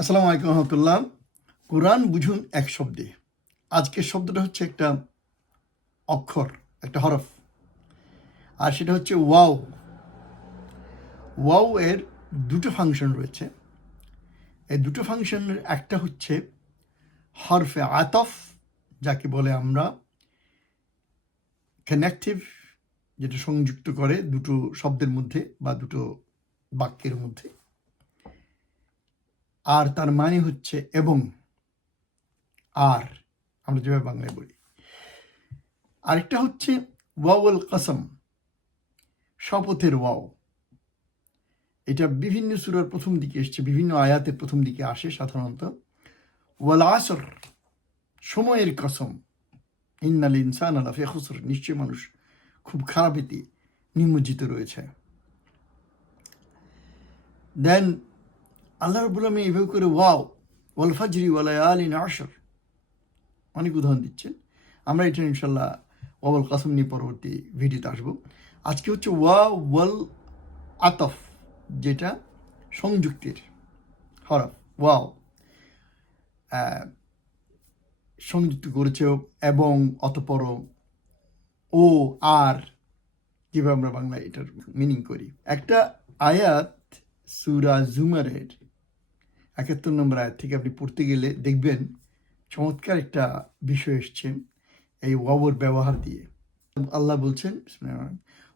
আসসালামু আলাইকুম রহমতুল্লাহ। কোরআন বুঝুন এক শব্দে। আজকের শব্দটা হচ্ছে একটা অক্ষর, একটা হরফ। আর সেটা হচ্ছে ওয়াও। ওয়াও এর দুটো ফাংশন রয়েছে। এই দুটো ফাংশনের একটা হচ্ছে হরফে আতফ, যাকে বলে আমরা কানেকটিভ যেটা সংযুক্ত করে দুটো শব্দের মধ্যে বা দুটো বাক্যের মধ্যে। আর তার মানে হচ্ছে এবং, আর, আমরা যেভাবে বাংলায় বলি। আরেকটা হচ্ছে ওয়াওয়াল কাসম, শপথের ওয়াও। এটা বিভিন্ন সুরার প্রথম দিকে এসছে, বিভিন্ন আয়াতের প্রথম দিকে আসে সাধারণত। ওয়াল আসর, সময়ের কসম। ইন্নাল ইনসান আলা ফি খুসর নিশ্চয় মানুষ খুব খারাপেতে নিমজ্জিত রয়েছে। দেন আল্লাহ রবুল আমি এভাবে করে, ওয়াও, ওয়াল ফাজরি ওয়ালা আলিন আসর অনেক উদাহরণ দিচ্ছেন। আমরা এটা ইনশাল্লাহ ওয়াল কাসম নিয়ে পরবর্তী ভিডিওতে আসব। আজকে হচ্ছে ওয়া ওয়াল আতফ, যেটা সংযুক্তির হরফ, ওয়াও। সংযুক্ত করেছে এবং অতপর ও, আর, যেভাবে আমরা বাংলায় এটার মিনিং করি। একটা আয়াত সুরা জুমারের একাত্তর নম্বর আয়াত থেকে আপনি পড়তে গেলে দেখবেন চমৎকার একটা বিষয় এসছে এই ওয়াবর ব্যবহার দিয়ে। আল্লাহ বলছেন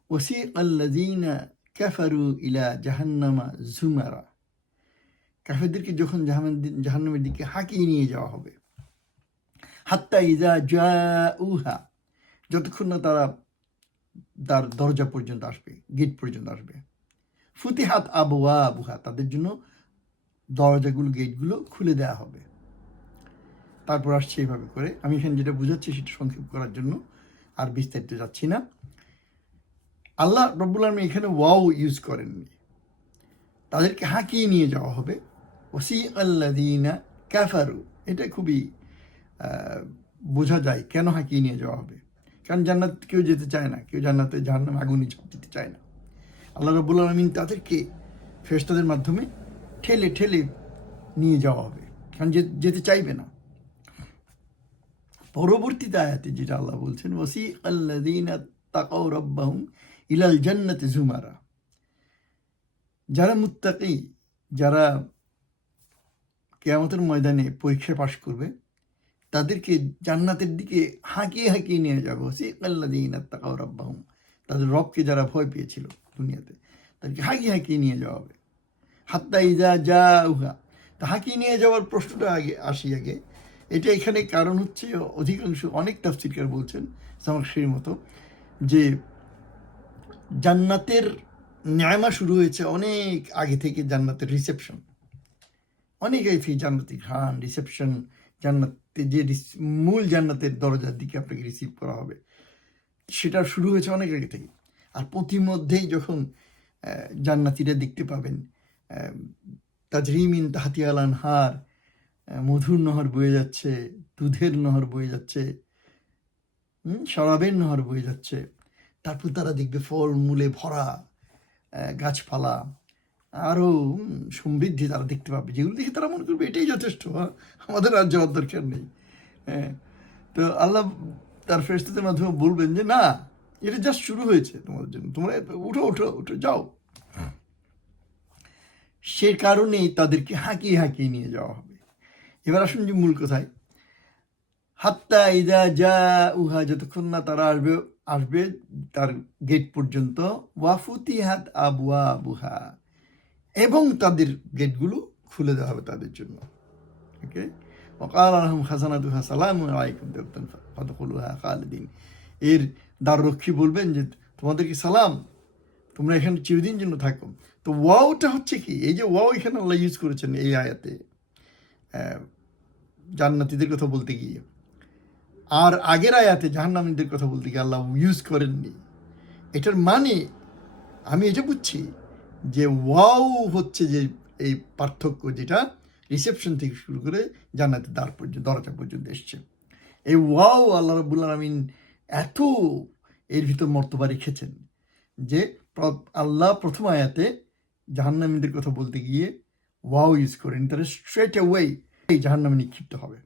ওসি আল্লাদিনা ক্যাফারু ইলা জাহান্নামা জুমারা কাফেরদেরকে যখন জাহান জাহান্নামের দিকে হাঁকিয়ে নিয়ে যাওয়া হবে, হাত্তা ইজা জা উহা যতক্ষণ না তারা তার দরজা পর্যন্ত আসবে, গেট পর্যন্ত আসবে। ফুতিহাত আবওয়া বুহা তাদের জন্য দরজাগুলো, গেটগুলো খুলে দেওয়া হবে। তারপর আসছে এইভাবে করে। আমি এখানে যেটা বুঝাচ্ছি সেটা সংক্ষেপ করার জন্য, আর বিস্তারিত যাচ্ছি না। আল্লাহ রব্বুল আলমী এখানে ওয়াও ইউজ করেননি। তাদেরকে হাঁকিয়ে নিয়ে যাওয়া হবে। ওসি আল্লাদিনা ক্যাফারু এটা খুবই বোঝা যায় কেন হাঁকিয়ে নিয়ে যাওয়া হবে। কারণ জান্নাত কেউ যেতে চায় না। কেউ জান্নাতে জাহান্নাম আগুনই দিতে চায় না। আল্লাহ রব্বুল আলমিন তাদেরকে ফেরস্তাদের মাধ্যমে ঠেলে ঠেলে নিয়ে যাওয়া হবে। কারণ যেতে চাইবে না। পরবর্তীতে আয়াতে যেটা আল্লাহ বলছেন ওসি আল্লাদিনা তাকাও রব্বাহুম ইলাল জান্নাতে জুমারা যারা মুত্তাকি, যারা কেয়ামতের ময়দানে পরীক্ষা পাশ করবে, তাদেরকে জান্নাতের দিকে হাঁকিয়ে হাঁকিয়ে নিয়ে যাব। ওসি আল্লাদিনা তাকাও রব্বাহুম তাদের রবকে যারা ভয় পেয়েছিল দুনিয়াতে, তাদেরকে হাঁকিয়ে হাঁকিয়ে নিয়ে যাওয়া হবে। হাত্তা যা যা উহা তা হাঁকিয়ে নিয়ে যাওয়ার প্রশ্নটা আগে, আসি আগে। এটা এখানে কারণ হচ্ছে, অধিকাংশ অনেক তাফসিরকার বলছেন সামাক্ষীর মতো, যে জান্নাতের ন্যায়মা শুরু হয়েছে অনেক আগে থেকে জান্নাতের রিসেপশন অনেক আগে থেকে জান্নাতি ঘ্রাণ রিসেপশন জান্নাতে যে মূল জান্নাতের দরজার দিকে আপনাকে রিসিভ করা হবে। সেটা শুরু হয়েছে অনেক আগে থেকে। আর প্রতিমধ্যেই যখন জান্নাতিরা দেখতে পাবেন তাজরিমিন তাহাতিয়ালান হার মধুর নহর বয়ে যাচ্ছে, দুধের নহর বয়ে যাচ্ছে শরাবের নহর বয়ে যাচ্ছে। তারপর তারা দেখবে ফল, মূলে ভরা গাছপালা, আরও সমৃদ্ধি তারা দেখতে পাবে। যেগুলো দেখে তারা মনে করবে এটাই যথেষ্ট আমাদের আর যাওয়ার দরকার নেই হ্যাঁ তো আল্লাহ তার ফেরস্তাদের মাধ্যমে বলবেন যে, না, এটা জাস্ট শুরু হয়েছে তোমাদের জন্য। তোমরা উঠো উঠো উঠো, যাও। সে কারণেই তাদেরকে হাঁকিয়ে হাঁকিয়ে নিয়ে যাওয়া হবে। এবার আসুন যে মূল কথায়। হাত্তা ইদা যা উহা যতক্ষণ না তারা আসবে আসবে তার গেট পর্যন্ত ওয়াফুতি হাত আবুয়া আবুহা এবং তাদের গেটগুলো খুলে দেওয়া হবে তাদের জন্য। ওকে? ওকাল আলহম খাসানাতুহা সালাম আলাইকুম দেবতন ফতকুলুহা খালেদিন। এর দ্বাররক্ষী বলবেন যে, তোমাদেরকে সালাম তোমরা এখানে চিরদিন জন্য থাকো। তো ওয়াওটা হচ্ছে কি? এই যে ওয়াও এখানে আল্লাহ ইউজ করেছেন এই আয়াতে জান্নাতীদের কথা বলতে গিয়ে। আর আগের আয়াতে জাহান্নামীদের কথা বলতে গিয়ে আল্লাহ ইউজ করেননি। এটার মানে আমি এটা বুঝছি যে ওয়াও হচ্ছে যে এই পার্থক্য যেটা রিসেপশন থেকে শুরু করে জান্নাতের দ্বার পর্যন্ত, দরজা পর্যন্ত এসছে। এই ওয়াও আল্লাহ রবুল আমিন এত এর ভিতর মর্তবা রেখেছেন যে আল্লাহ প্রথম আয়াতে জাহান্নামীদের কথা বলতে গিয়ে ওয়াও ইউজ করেন তাহলে স্ট্রেট অ্যাওয়ে এই জাহান্নামে নিক্ষিপ্ত হবে।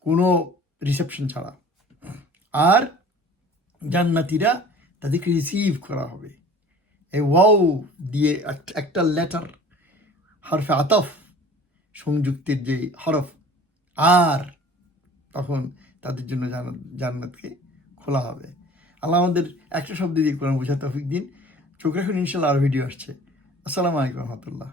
কোনো রিসেপশন ছাড়া। আর জান্নাতিরা তাদেরকে রিসিভ করা হবে। এই ওয়াও দিয়ে এক- একটা লেটার হরফে আতফ সংযুক্তির যে হরফ আর, তখন তাদের জন্য জান্নাত জান্নাতকে খোলা হবে। আল্লাহ আমাদের একটা শব্দ দিয়ে কোরআন বোঝা তৌফিক দিন। চোখ রাখুন ইনশাল্লাহ আর ভিডিও আসছে। আসসালামু আলাইকুম রহমতুল্লাহ।